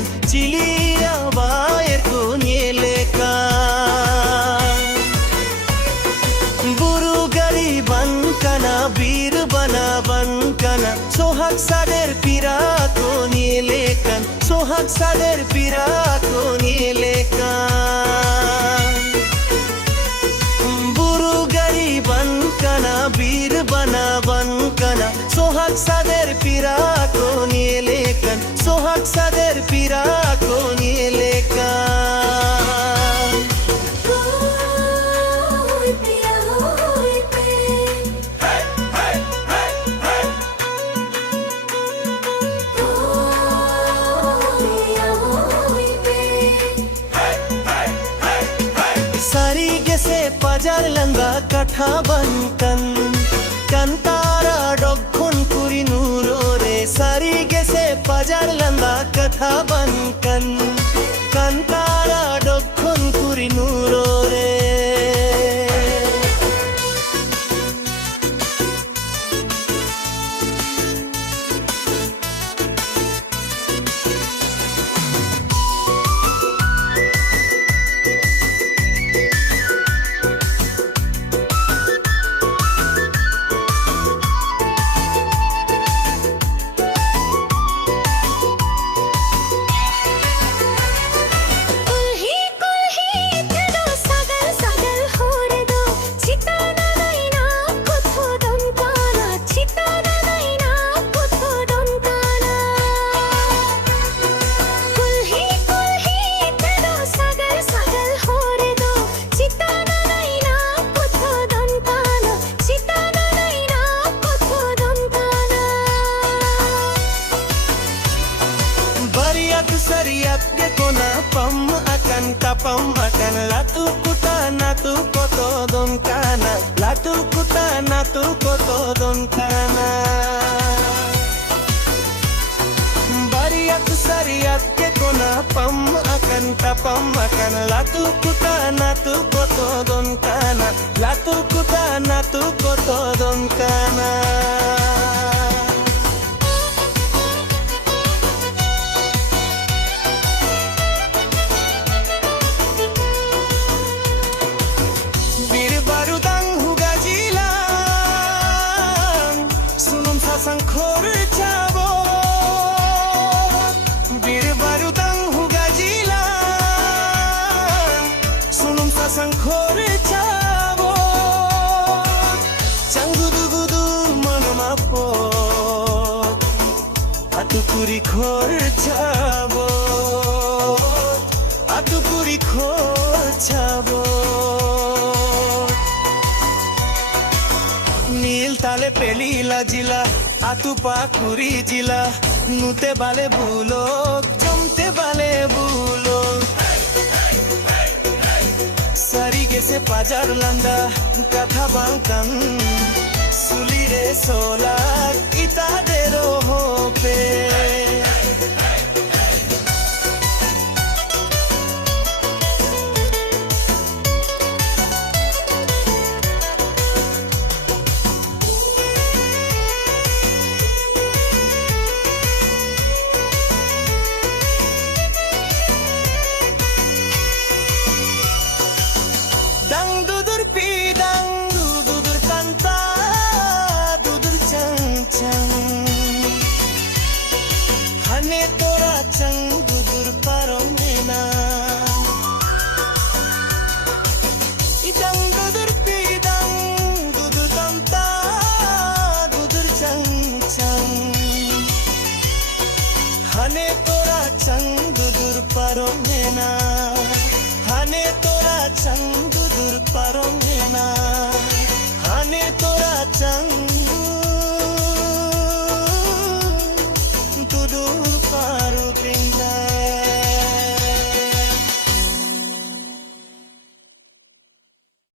kan cilia bayar ku nyelekan buru gariban kana bir banaban kana sohag sader pira ko nyelekan sohag sader pira ko nyelekan buru gariban kana bir banaban kana sohag sader pira ko nyelekan sohag sader pira ko nyelekan hoy pira hoy pe hey hey hey hey hoy pe hey hey hey hey sari gese pajar langa katha bantan kantara dokhon kuri nurore sari gese pajar langa katha bankan kantara dokhon kuri nurore Sariat ke kona pam akan tapam akan latu kuta natu koto don kana latu kuta natu koto don kana bariat sariat ke kona pam akan tapam akan latu kuta natu koto don kana latu kuta natu koto don kana sangkhor chabo bir barudang huga jila sunum sa sangkhor chabo changudu gudu manama po atukuri khor chabo atukuri khor chabo नील ताले पेलीला जिला आतु पाकुरी जिला नुते बाले बुलो जमते बाले बुलो सारी गेसे पाजार लंदा कथा बांकन सुली रे सोला इता देरो हो पे